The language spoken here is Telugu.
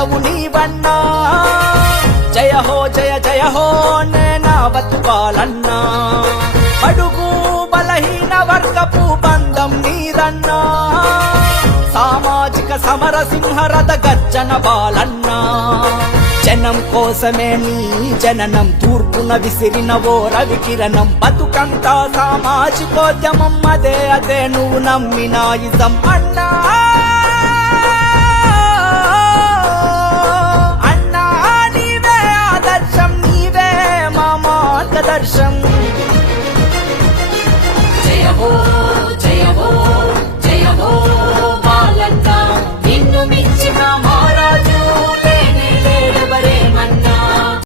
నేతవు నీవన్నా జయ హో జయ జయ హో నేనా బతుకాలన్నా అడుగు బలహీన వర్గపు బంధం నీదన్నా సామాజిక సమర సింహరథ గర్జన బాలన్నా జనం కోసమే నీ జననం తూర్పున విసిరిన ఓ రవికిరణం బతుకంతా సామాజికోద్యమం అదే అదే నువ్వు నమ్మిన ఇజం అన్నా అన్నా నీవే ఆదర్శం నీవే మా మార్గదర్శం